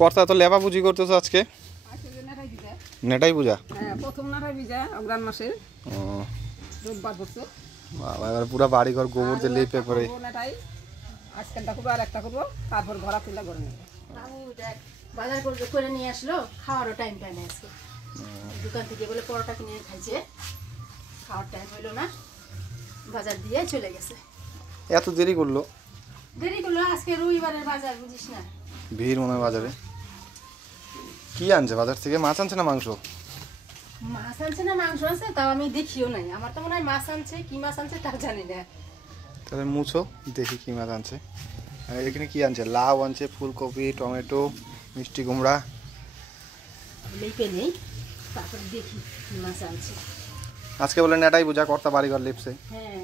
কর্তা তো লেবা পুজি করতেছো আজকে? নেটাই পূজা? হ্যাঁ, প্রথম নেটাই পূজা অগ্রহায়ণ মাসে। রোববার পড়ছে। বাবা, এবার পুরো বাড়ি ঘর গোবর দিয়ে লেপে পরে নেটাই আজকেরটা করবো আর একটা করবো, তারপর ঘোরা ফিরা করে নেবো। বাজার করে নিয়ে আসলো, খাওয়ারও টাইম পায় না আজকে। দোকান থেকে বলে পরোটা কিনে খাইছে, খাওয়ার টাইম হইলো না, বাজার দিয়ে চলে গেছে। এত দেরি করলো? দেরি করলো, আজকে রবিবারের বাজার, বুঝিস না? ভিড় মনে হয় বাজারে। কি আনছে বাজার থেকে? মাছ আনছে না মাংস? মাছ আনছে না মাংস আনছে তাও আমি দেখিও নাই। আমার তো মনে হয় মাছ আনছে, কি মাছ আনছে তাও জানি না। তাহলে মুছো দেখি কি মাছ আনছে। আর এখানে কি আনছে? লাউ আনছে, ফুলকপি, টমেটো, মিষ্টি কুমড়া। লেপে নেই, তারপর দেখি কি মাছ আনছে। আজকে বলে নেটাই পূজা, কর্তা বাড়ি ঘর লেপছে। হ্যাঁ,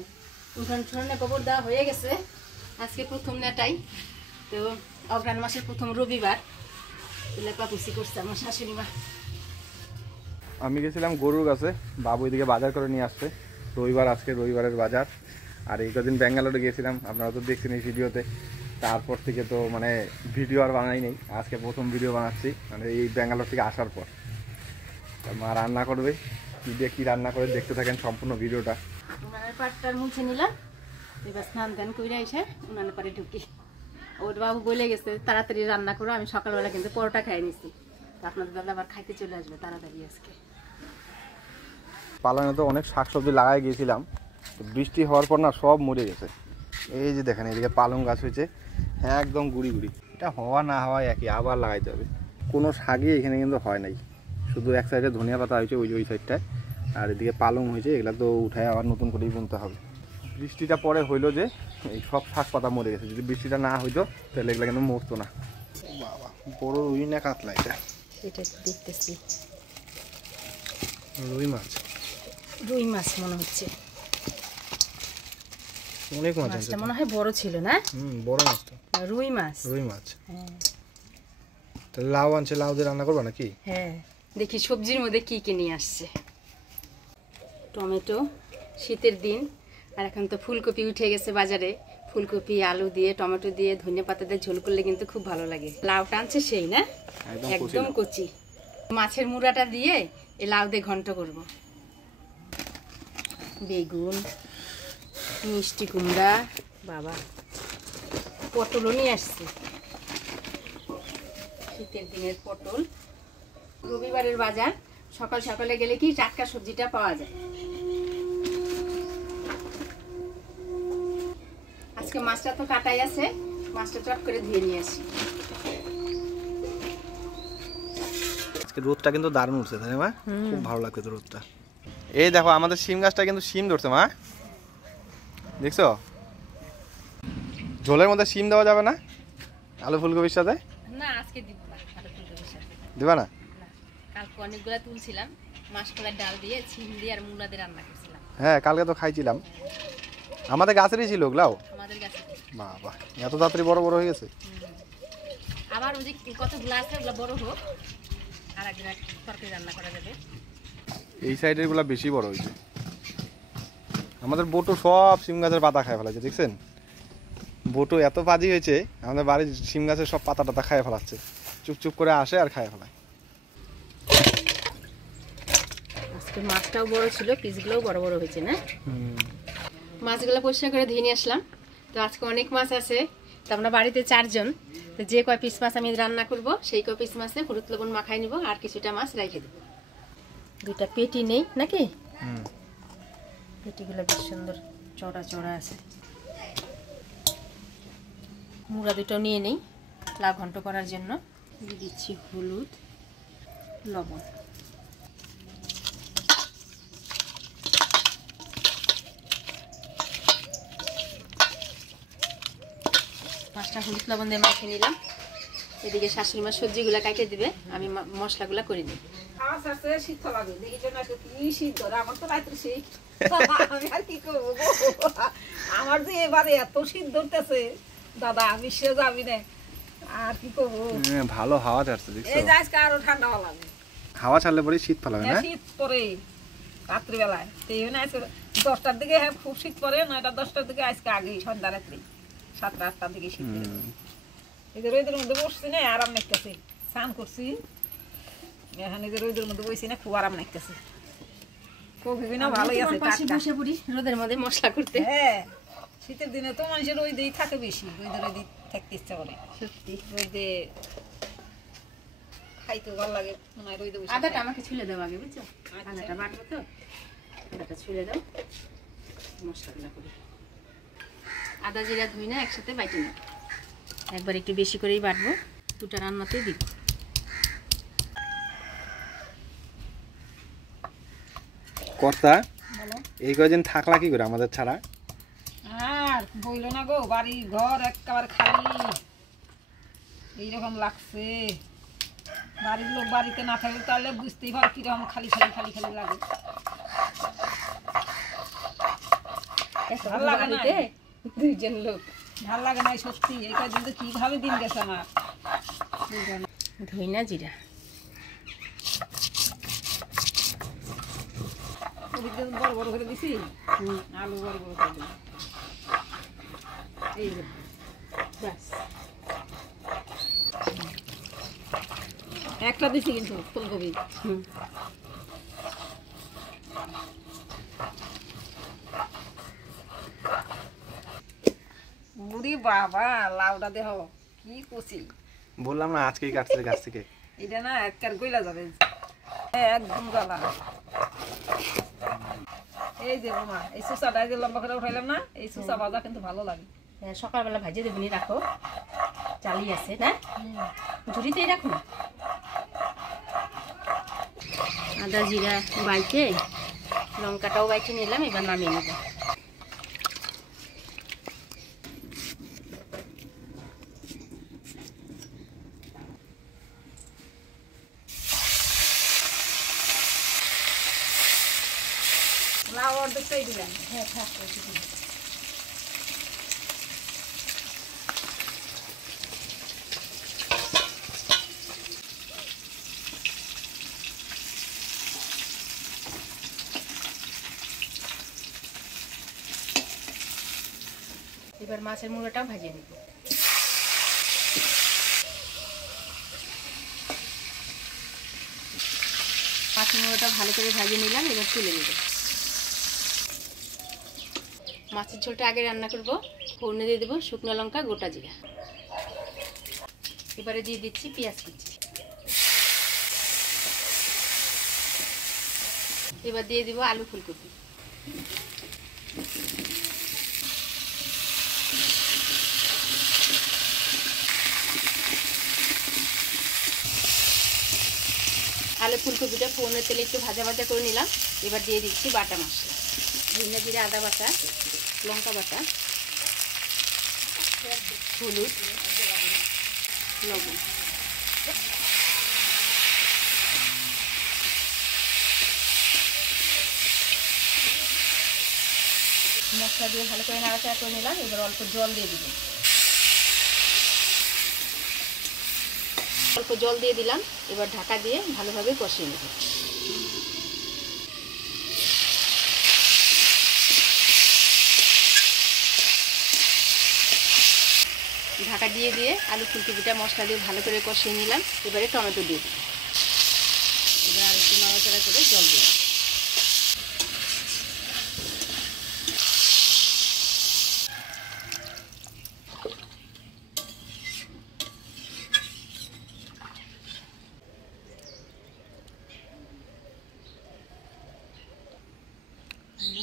উঠান ঠোনে গোবর দেওয়া হয়ে গেছে। আজকে প্রথম নেটাই তো, অগ্রহায়ণ মাসের প্রথম রবিবার। লেপাপুসি করছে আমার শাশুড়ি মা। আমি গেছিলাম গরুর কাছে, বাবু এদিকে বাজার করে নিয়ে আসছে। রবিবার, আজকে রবিবারের বাজার। আর এই কদিন ব্যাঙ্গালোরে গিয়েছিলাম, আপনারা তো দেখছেন এই ভিডিওতে। তারপর থেকে তো মানে ভিডিও আর বানাই নেই, আজকে প্রথম ভিডিও বানাচ্ছি মানে এই ব্যাঙ্গালোর থেকে আসার পর। মা রান্না করবে, কী দিয়ে কী রান্না করে দেখতে থাকেন সম্পূর্ণ ভিডিওটা। উনানের পাটটার মুছে নিলাম, এবার স্নান ধান করে এসে উনানের পাড়ে ঢুকি। ওর বাবু বলে গেছে তাড়াতাড়ি রান্না করো, আমি সকালবেলা কিন্তু পরোটা খাই নিছি, আপনাদের বেলা আবার খাইতে চলে আসবে তাড়াতাড়ি আজকে। পালনে তো অনেক শাকসবজি লাগাই গিয়েছিলাম, বৃষ্টি হওয়ার পর না সব মরে গেছে। এই যে দেখেন এদিকে পালং গাছ হয়েছে, হ্যাঁ একদম গুড়ি গুড়ি। এটা হওয়া না হওয়া একই, আবার লাগাইতে হবে। কোনো শাকই এখানে কিন্তু হয় নাই, শুধু এক সাইডে ধনিয়া পাতা হয়েছে ওই সাইডটায়, আর এদিকে পালং হয়েছে, এগুলো তো উঠায় আবার নতুন করেই বুনতে হবে। বৃষ্টিটা পরে হইলো যে এই সব শাক পাতা মরে গেছে, যদি বৃষ্টিটা না হইতো তাহলে এগুলো কিন্তু মরতো না। বাবা, বড় রুই না কাতলা এটা? এটা দেখতেছি রুই মাছ। রুই মাছ মনে হচ্ছে, অনেক মাছ মাছটা মনে হয় বড় ছিল না? বড় মাছ তো। রুই মাছ। রুই মাছ। হ্যাঁ, তাহলে লাউ আনছে, লাউ দিয়ে রান্না করবা নাকি? হ্যাঁ, দেখি সবজির মধ্যে কি কি নিয়ে আসছে। টমেটো, শীতের দিন, আর এখন তো ফুলকপি উঠে গেছে বাজারে। ফুলকপি আলু দিয়ে, টমেটো দিয়ে, ধনিয়া পাতা দিয়ে ঝোল করলে কিন্তু খুব ভালো লাগে। লাউটা আনছে সেই না, একদম কচি। মাছের মুড়াটা দিয়ে এই লাউ দিয়ে ঘন্ট করব। বেগুন, মিষ্টি কুমড়া, বাবা পটলও নিয়ে আসছে, শীতের দিনের পটল। রবিবারের বাজার, সকাল সকালে গেলে কি টাটকা সবজিটা পাওয়া যায়। আজকে মাছটা তো কাটাই আছে, মাছটা চট করে ধুয়ে নিয়ে আসি। আজকে রোদটা কিন্তু দারুণ উঠছে, তাই না মা? খুব ভালো লাগছে তো রোদটা। এই দেখো আমাদের শিম গাছটা কিন্তু শিম ধরছে মা, দেখছো? ঝোলের মধ্যে শিম দেওয়া যাবে না আলু ফুলকপির সাথে? না, আজকে দিব না, আলু ফুলকপির সাথে দিবা না? কালকে অনেকগুলা তুলছিলাম, মাসকলার ডাল দিয়ে, শিম দিয়ে আর মূলা দিয়ে রান্না করছিলাম। হ্যাঁ, কালকে তো খাইছিলাম, আমাদের গাছেরই ছিল ওগুলাও। আমাদের গাছে বাবা, এত তাড়াতাড়ি বড় বড় হয়ে গেছে। আবার ওই যে কতগুলো আছে ওগুলো বড় হোক, আর একদিন তরকারি রান্না করা যাবে। এই সাইডের গুলা বেশি বড় হয়েছে। আমাদের বোটো সব সিম গাছের পাতা খায় ফেলাচ্ছে, দেখছেন? বোটো এত পাজি হয়েছে, আমাদের বাড়ির সিম গাছের সব পাতা টাতা খায় ফেলাচ্ছে, চুপচুপ করে আসে আর খায় ফেলায়। আজকে মাছটাও বড় ছিল, পিসগুলোও বড় বড় হয়েছে না? মাছগুলো পরিষ্কার করে ধুয়ে নিয়ে আসলাম। তো আজকে অনেক মাছ আছে, তো আমরা বাড়িতে 4 জন, তো যে কয় পিস মাছ আমি রান্না করব সেই কয় পিস মাছে হলুদ লবণ মাখাই নিব, আর কিছুটা মাছ রেখে দেবো। 2টা পেটি নেই নাকি? পেটিগুলো বেশ সুন্দর চড়া চড়া আছে। মুড়া 2টাও নিয়ে নেই লাউ ঘন্ট করার জন্য। দিয়ে দিচ্ছি হলুদ লবণ। মাছটা হলুদ লবণ দিয়ে মাখিয়ে নিলাম। এদিকে শাশুড়ি মা সবজিগুলা কাটে দিবে, আমি মশলাগুলা করে নিই। আমার সাথে শীত লাগে, দেখি জন্য কি শীত ধরে, আমার তো রাত্রে শীত। আমি আর কি করবো, আমার যে এবারে এত শীত ধরতেছে দাদা, আমি সে যাবি না, আর কি করবো। ভালো হাওয়া ছাড়ছে, দেখছো? এই যে আজকে আরো ঠান্ডা লাগে, হাওয়া ছাড়লে পরে শীত পালাবে না? শীত পরে রাত্রিবেলায়। এই জন্য আজকে 10টার দিকে খুব শীত পরে, 9টা 10টার দিকে আজকে আগেই সন্ধ্যা রাত্রি 7টা 8টার দিকে শীত। এই যে রোদের মধ্যে বসছি না, আরাম লাগতেছে। স্নান করছি এখানে যে রোদের মধ্যে বসি না খুব আরাম লাগতেছে কবি না ভালোই আছে বসে পড়ি রোদের মধ্যে মশলা করতে। হ্যাঁ শীতের দিনে তো মানুষের রোদেই থাকে বেশি, রোদে থাকতে ইচ্ছা করে সত্যি। রোদে খাইতে ভালো লাগে মনে হয় রোদে বসে। আদাটা আমাকে ছুলে দাও আগে, বুঝছো? আদাটা বাটবো তো, আদাটা ছুলে দাও, মশলাগুলো করি। আদা জিরা ধুই না একসাথে বাইটে নিই, একবার একটু বেশি করেই বাটবো, দুটা রান্নাতেই দিব। কর্তা এই কয়দিন থাকলা কি করে আমাদের ছাড়া? আর বইলো না গো, বাড়ি ঘর একেবারে খালি এইরকম লাগছে। বাড়ির লোক বাড়িতে না থাকলে তাহলে বুঝতেই পারো কিরকম খালি খালি খালি খালি লাগে। ভাল লাগে না দুইজন লোক, ভাল লাগে না সত্যি। এই কয়দিন তো কিভাবে দিন গেছে আমার। ধুই না জিরা, বড় বড় করে দিছি, আলু বড় বড় করে দিই। এই যে ব্যাস। একটা দিছি কিন্তু ফুলকপি। বুড়ি বাবা লাউটা দেহ কি কচি। বললাম না আজকেই কাটছে গাছ থেকে। এটা না একবার গইলা যাবে একদম জ্বালা। এই যে বোমা এই সুসাটা যে লম্বা করে উঠাইলাম না, এই সুসা ভাজা কিন্তু ভালো লাগে। সকালবেলা ভাজে দেবনি, রাখো চালি আছে না, ঝুড়িতেই রাখো না। আদা জিরা বাইটে লঙ্কাটাও বাইটে নিলাম, এবার নামিয়ে নেব। লাউ অর্ধেকটাই দিলাম। হ্যাঁ থাক। এবার মাছের মুড়োটাও ভাজিয়ে নেব। মাছের মুড়োটা ভালো করে ভাজিয়ে নিলাম, এবার তুলে নেব। মাছের ঝোলটা আগে রান্না করব, ফোড়নে দিয়ে দেবো শুকনো লঙ্কা গোটা জিরা, এবারে দিয়ে দিচ্ছি পেঁয়াজ কুচি, এবার দিয়ে দিব আলু ফুলকপি, আলু ফুলকপিটা ফোড়নের তেলে একটু ভাজা ভাজা করে নিলাম। এবার দিয়ে দিচ্ছি বাটা মশলা, ধনিয়া জিরা আদা বাটা, লঙ্কা বাটা, হলুদ, লবণ। মশলা দিয়ে ভালো করে নাড়াচাড়া করে নিলাম, এবার অল্প জল দিয়ে দিব। অল্প জল দিয়ে দিলাম, এবার ঢাকা দিয়ে ভালোভাবে কষিয়ে নেব। ঢাকা দিয়ে দিয়ে আলু ফুলকপিটা মশলা দিয়ে ভালো করে কষিয়ে নিলাম। এবারে টমেটো দিয়ে দিই, এবার আর একটু নাড়াচাড়া করে জল দিই।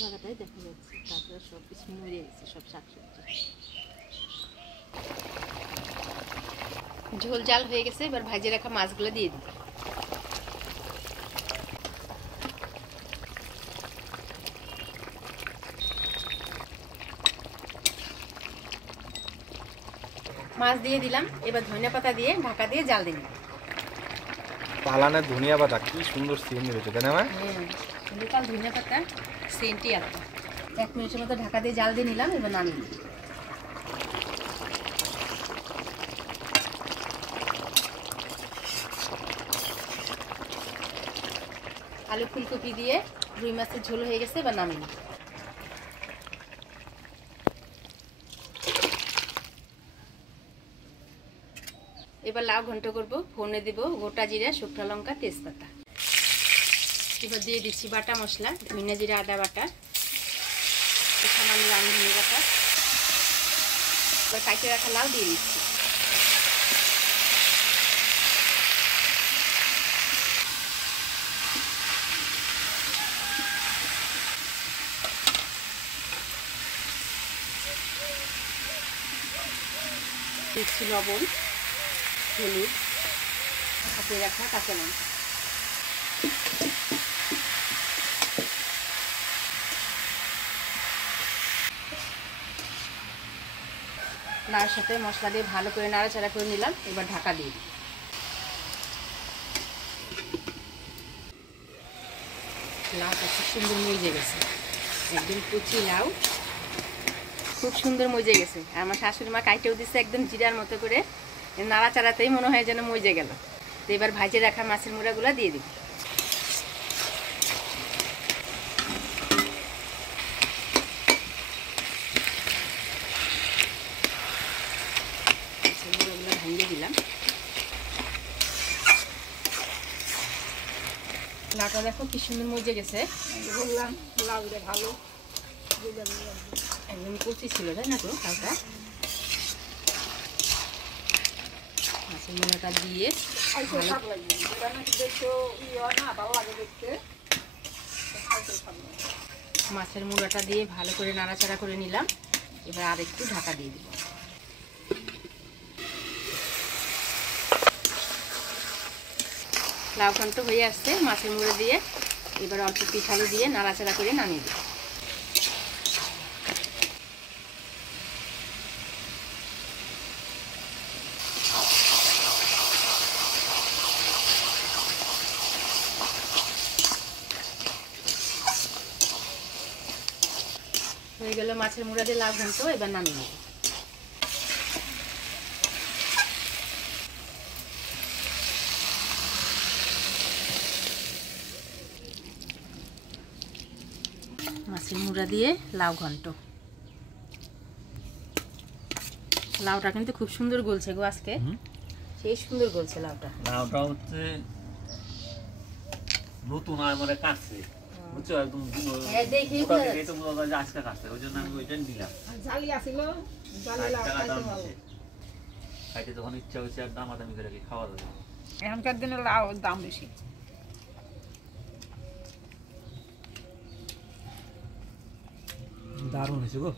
বাগাটাই দেখা যাচ্ছে, তারপরে সব কিছু মরে গেছে, সব শাকসবজি। ঝোল জাল হয়ে গেছে, এবার ভাজে রাখা মাছগুলো দিয়ে দিই। মাছ দিয়ে দিলাম, এবার ধনিয়া পাতা দিয়ে ঢাকা দিয়ে জাল দিন। পালানের ধনিয়া পাতা কি সুন্দর সেন্ট হয়েছে, তাই না মা? লোকাল ধনিয়া পাতা সেন্টই আলাদা। 1 মিনিটের মতো ঢাকা দিয়ে জাল দিয়ে নিলাম, এবার নামিয়ে নিই। আলু ফুলকপি দিয়ে রুই মাছের ঝোল হয়ে গেছে, এবার নামিয়ে নিই। এবার এবার লাউ ঘন্ট করব। ফোড়নে দেব গোটা জিরা, শুকনো লঙ্কা, তেজপাতা। এবার দিয়ে দিচ্ছি বাটা মশলা, ধনিয়া জিরা আদা বাটা, সামান্য রাঁধুনি বাটা। এবার কাটিয়ে রাখা লাউ দিয়ে দিচ্ছি। দিচ্ছি লবণ, হলুদ, কাটিয়ে রাখা কাঁচা লঙ্কা। লাউর সাথে মশলা দিয়ে ভালো করে নাড়াচাড়া করে নিলাম। এবার ঢাকা দিয়ে দিই। লাউটা খুব সুন্দর মজে গেছে, একদম কুচি লাউ, খুব সুন্দর মজে গেছে। আর আমার শাশুড়ি মা কাইটেও দিচ্ছে একদম জিরার মতো করে, নাড়াচাড়াতেই মনে হয় যেন মজে গেল। তো এবার ভাজে রাখা মাছের মুড়াগুলো দিয়ে দিই। ভেঙে দিলাম। লাউটা দেখো কি সুন্দর মজে গেছে, বললাম লাউটা ভালো একদম কচি ছিল তাই না তো লাউটা। মাছের মুড়াটা দিয়ে মাছের মুড়াটা দিয়ে ভালো করে নাড়াচাড়া করে নিলাম। এবার আর একটু ঢাকা দিয়ে দিব। লাউ ঘন্ট হয়ে আসছে মাছের মুড়ো দিয়ে। এবার অল্প পিঠালো দিয়ে নাড়াচাড়া করে নামিয়ে দিই। হয়ে গেল মাছের মুড়া দিয়ে লাউ ঘন্ট। এবার নামিয়ে নেব। মাছের মুড়া দিয়ে লাউ ঘন্ট। লাউটা কিন্তু খুব সুন্দর গলছে গো আজকে, সেই সুন্দর গলছে লাউটা। লাউটা হচ্ছে নতুন আর মানে কাটছে, বুঝছো, একদম দেখি এটা মনে হয় আজকে কাটছে, ওই জন্য আমি ওইটা নিলাম। জালি আসিল, জালি লাউ খাইতে ভালো। খাইতে যখন ইচ্ছা হচ্ছে আর দামাদামি করে খাওয়া যাবে। এখনকার দিনে লাউ দাম বেশি। দারুণ হয়েছে গো,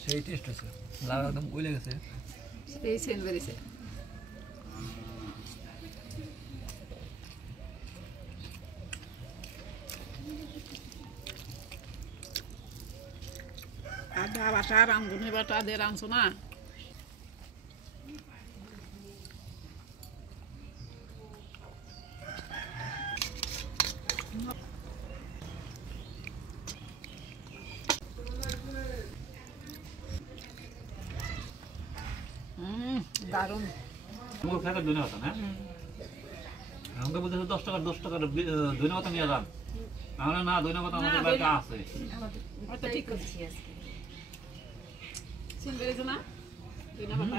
সেই টেস্ট আছে। লাউ একদম গলে গেছে, এই সেন্ট বেরিয়েছে। আদা বাটা, রাঁধুনি বাটা দিয়ে রাঁধছো না? দারুণ। মুখ ফেলে ধনে পাতা না, আমাকে বলতে 10 টাকা ধনে পাতা নিয়ে যান। তাহলে না, ধনে পাতা আমাদের বাড়িতে আছে। ঠিক করছি আজকে। সেন্ট বেরিয়েছে না? ধনে পাতা।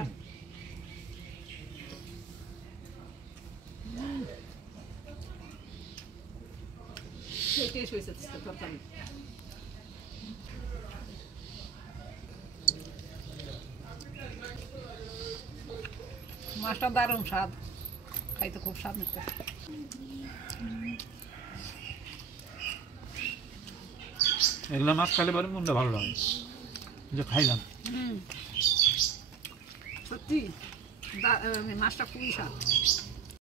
সেই টেস্ট হয়েছে তরকারি। মাছটা দারুণ স্বাদ, খাইতে খুব স্বাদ নিতে। এগুলো মাছ খাইলে পরে মনটা ভালো লাগে, যে খাইলাম। সত্যি মাছটা খুবই স্বাদ।